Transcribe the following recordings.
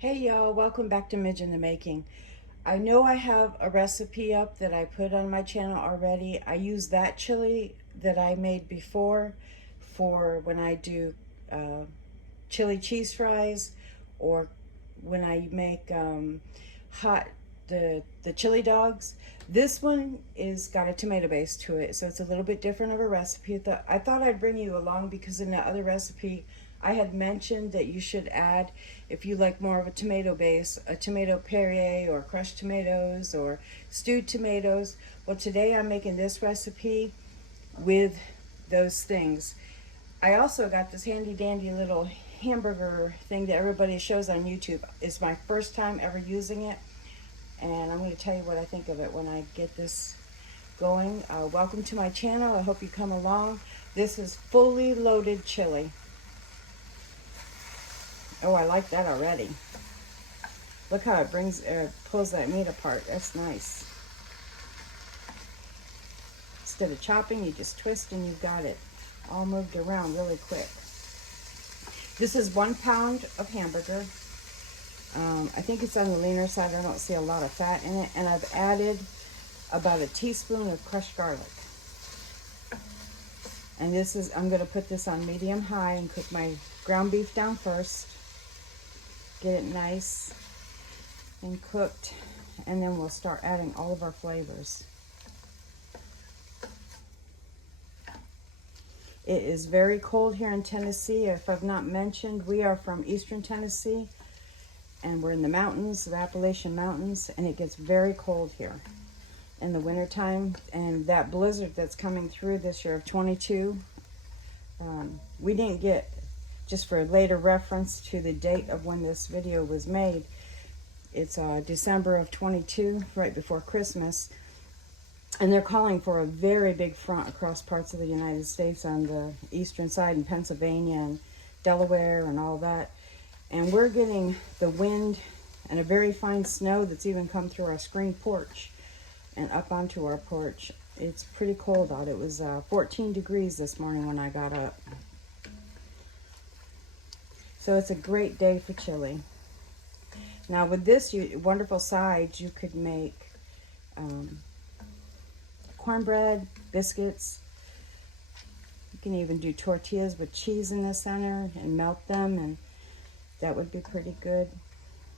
Hey y'all, welcome back to Midge in the Making. I know I have a recipe up that I put on my channel already. I use that chili that I made before for when I do uh, chili cheese fries, or when I make hot the chili dogs. This one is got a tomato base to it, so it's a little bit different of a recipe. I thought I'd bring you along because in the other recipe I had mentioned that you should add, if you like more of a tomato base, a tomato puree or crushed tomatoes or stewed tomatoes. Well, today I'm making this recipe with those things. I also got this handy dandy little hamburger thing that everybody shows on YouTube. It's my first time ever using it, and I'm going to tell you what I think of it when I get this going. Welcome to my channel. I hope you come along. This is fully loaded chili. Oh, I like that already. Look how it pulls that meat apart. That's nice. Instead of chopping, you just twist and you've got it all moved around really quick. This is 1 pound of hamburger. I think it's on the leaner side. I don't see a lot of fat in it. And I've added about a teaspoon of crushed garlic. And I'm going to put this on medium high and cook my ground beef down first. Get it nice and cooked. And then we'll start adding all of our flavors. It is very cold here in Tennessee. If I've not mentioned, we are from Eastern Tennessee, and we're in the mountains, the Appalachian Mountains, and it gets very cold here in the wintertime. And that blizzard that's coming through this year of 22, we didn't get, just for later reference to the date of when this video was made, it's December of 22, right before Christmas. And they're calling for a very big front across parts of the United States on the eastern side in Pennsylvania and Delaware and all that. And we're getting the wind and a very fine snow that's even come through our screen porch and up onto our porch. It's pretty cold out. It was 14 degrees this morning when I got up. So it's a great day for chili. Now with this wonderful sides, you could make cornbread, biscuits. You can even do tortillas with cheese in the center and melt them, and that would be pretty good.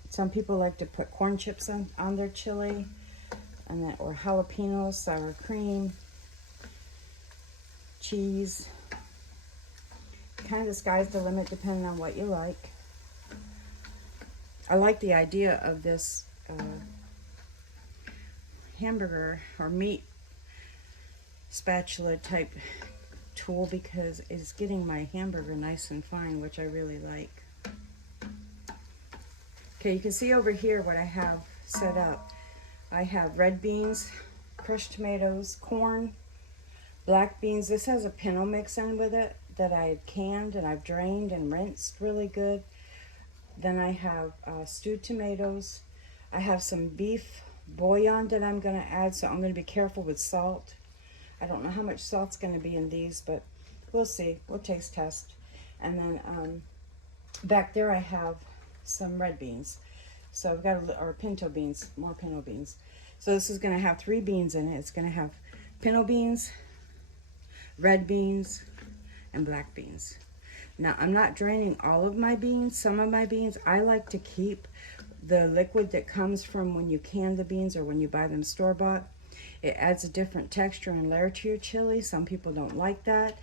Some people like to put corn chips on their chili, or jalapenos, sour cream, cheese. Kind of the sky's the limit depending on what you like. I like the idea of this hamburger or meat spatula type tool because it's getting my hamburger nice and fine, which I really like. Okay, you can see over here what I have set up. I have red beans, crushed tomatoes, corn, black beans. This has a pinto mix in with it that I canned and I've drained and rinsed really good. Then I have stewed tomatoes. I have some beef bouillon that I'm going to add, so I'm going to be careful with salt. I don't know how much salt's going to be in these, but we'll see. We'll taste test. And then back there I have some red beans. So I've got or pinto beans, more pinto beans. So this is going to have 3 beans in it. It's going to have pinto beans, red beans, and black beans. Now I'm not draining all of my beans. Some of my beans, I like to keep the liquid that comes from when you can the beans or when you buy them store-bought. It adds a different texture and layer to your chili. Some people don't like that.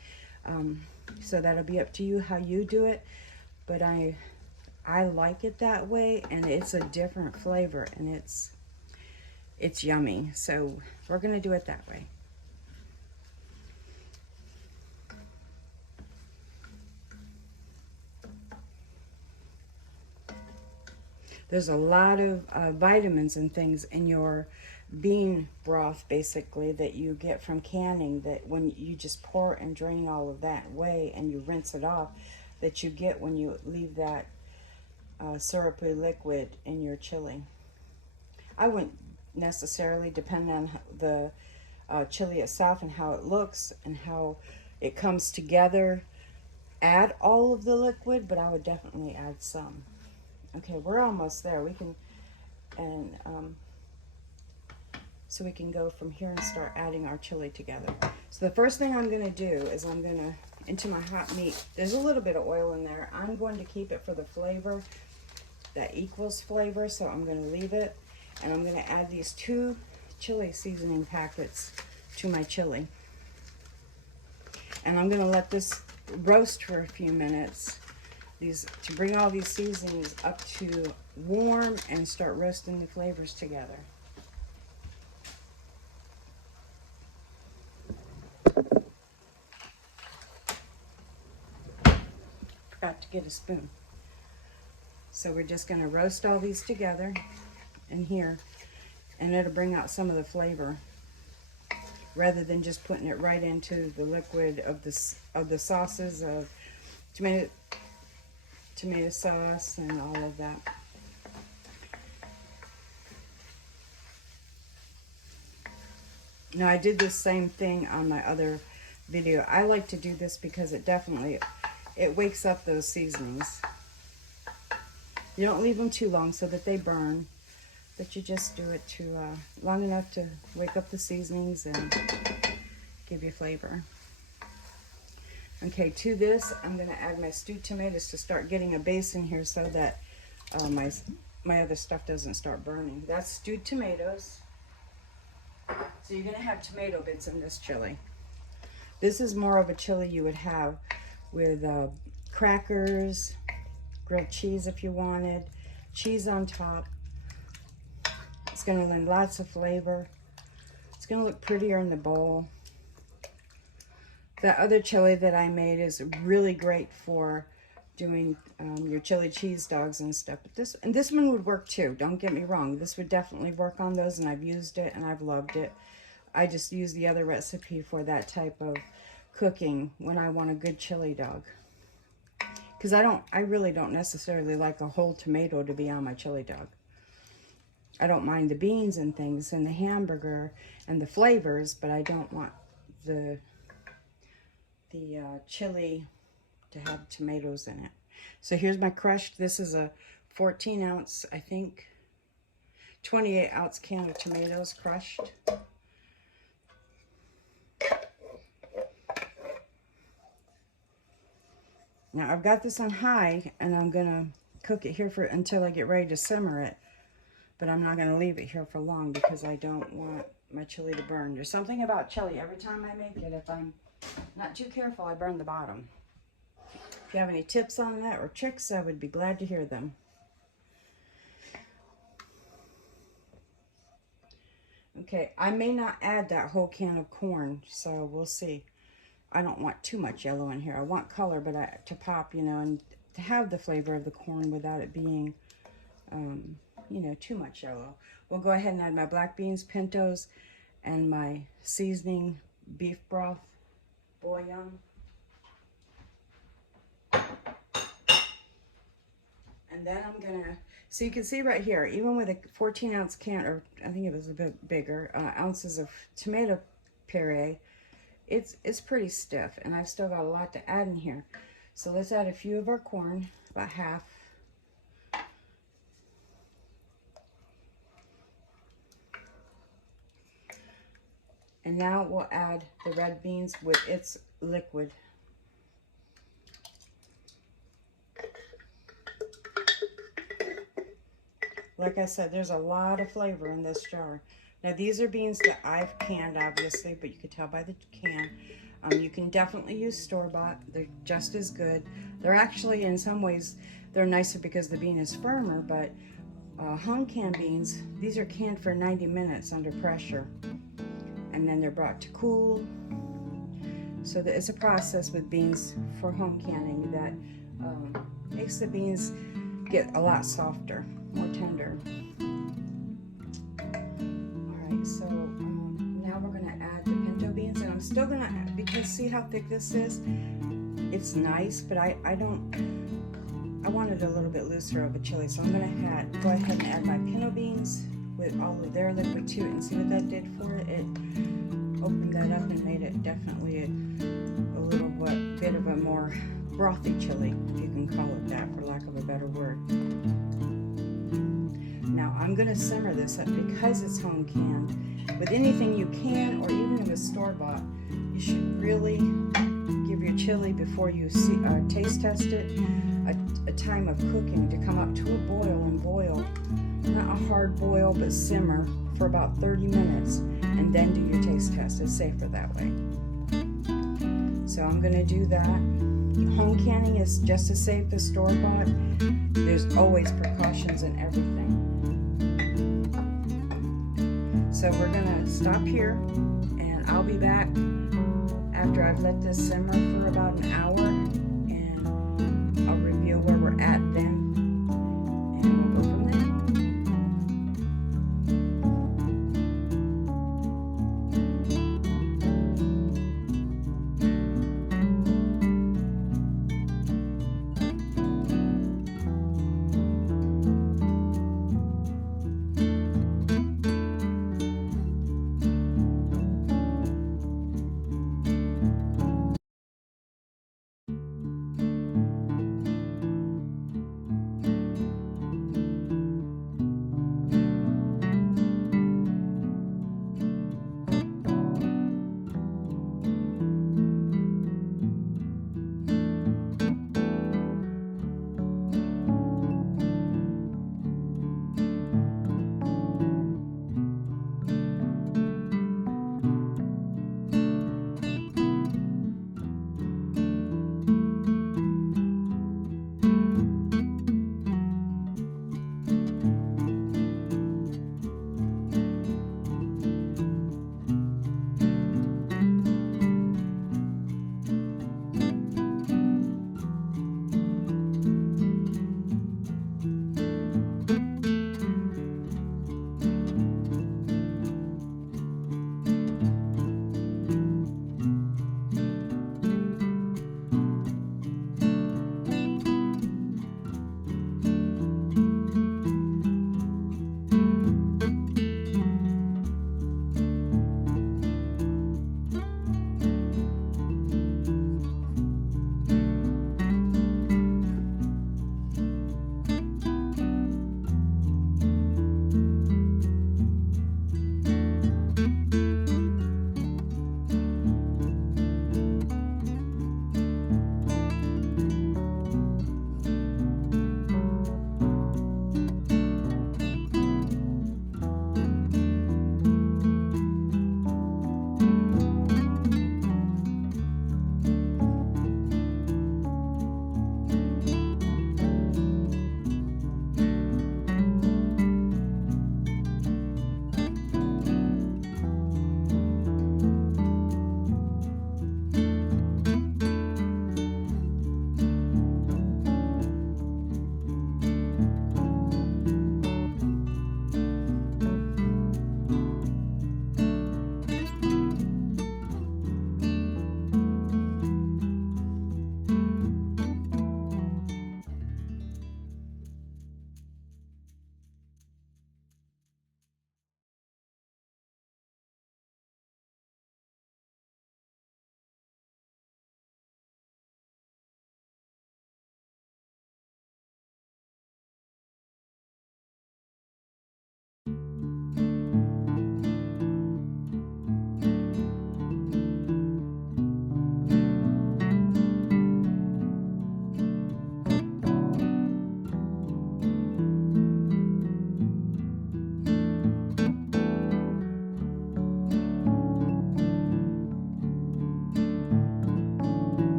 So that'll be up to you how you do it. But I like it that way, and it's a different flavor, and it's yummy. So we're going to do it that way. There's a lot of vitamins and things in your bean broth, basically, that you get from canning, that when you just pour and drain all of that away and you rinse it off, that you get when you leave that syrupy liquid in your chili. I wouldn't necessarily, depend on the chili itself and how it looks and how it comes together, add all of the liquid, but I would definitely add some. Okay, we're almost there. We can, and so we can go from here and start adding our chili together. So the first thing I'm gonna do is I'm gonna, into my hot meat, there's a little bit of oil in there. I'm going to keep it for the flavor that equals flavor, so I'm gonna leave it. And I'm gonna add these 2 chili seasoning packets to my chili. And I'm gonna let this roast for a few minutes, to bring all these seasonings up to warm and start roasting the flavors together. Forgot to get a spoon. So we're just going to roast all these together in here, and it'll bring out some of the flavor rather than just putting it right into the liquid of the sauces of tomato sauce and all of that. Now I did this same thing on my other video. I like to do this because it wakes up those seasonings. You don't leave them too long so that they burn, but you just do it long enough to wake up the seasonings and give you flavor. Okay, to this, I'm going to add my stewed tomatoes to start getting a base in here so that my other stuff doesn't start burning. That's stewed tomatoes. So you're going to have tomato bits in this chili. This is more of a chili you would have with crackers, grilled cheese if you wanted, cheese on top. It's going to lend lots of flavor. It's going to look prettier in the bowl. That other chili that I made is really great for doing your chili cheese dogs and stuff. But this one would work too. Don't get me wrong. This would definitely work on those, and I've used it and I've loved it. I just use the other recipe for that type of cooking when I want a good chili dog. Because I really don't necessarily like a whole tomato to be on my chili dog. I don't mind the beans and things and the hamburger and the flavors, but I don't want the chili to have tomatoes in it. So here's my crushed. This is a 14 ounce, I think, 28 ounce can of tomatoes crushed. Now I've got this on high, and I'm gonna cook it here until I get ready to simmer it. But I'm not gonna leave it here for long because I don't want my chili to burn. There's something about chili, every time I make it, if I'm not too careful, I burn the bottom. If you have any tips on that or tricks, I would be glad to hear them. Okay, I may not add that whole can of corn, so we'll see. I don't want too much yellow in here. I want color, but to pop, you know, and to have the flavor of the corn without it being, you know, too much yellow. We'll go ahead and add my black beans, pintos, and my seasoning beef broth bouillon. And then I'm gonna, so you can see right here, even with a 14 ounce can, or I think it was a bit bigger, ounces of tomato puree, it's pretty stiff, and I've still got a lot to add in here. So let's add a few of our corn, about half. And now we'll add the red beans with its liquid. Like I said, there's a lot of flavor in this jar. Now these are beans that I've canned, obviously, but you can tell by the can. You can definitely use store-bought. They're just as good. They're actually, in some ways, they're nicer because the bean is firmer, but home canned beans, these are canned for 90 minutes under pressure. And then they're brought to cool. So it's a process with beans for home canning that makes the beans get a lot softer, more tender. Alright, so now we're going to add the pinto beans, and I'm still going to add, because see how thick this is? It's nice, but I wanted a little bit looser of a chili, so I'm going to go ahead and add my pinto beans with all of their liquid to it, and see what that did for it. It opened that up and made it definitely a little bit of a more brothy chili, if you can call it that, for lack of a better word. Now I'm going to simmer this up because it's home canned. With anything you can, or even if it's store-bought, you should really give your chili before you taste test it a time of cooking to come up to a boil, and boil, not a hard boil, but simmer for about 30 minutes, and then do your taste test. It's safer that way. So I'm going to do that. Home canning is just as safe as store-bought. There's always precautions in everything. So we're going to stop here, and I'll be back after I've let this simmer for about an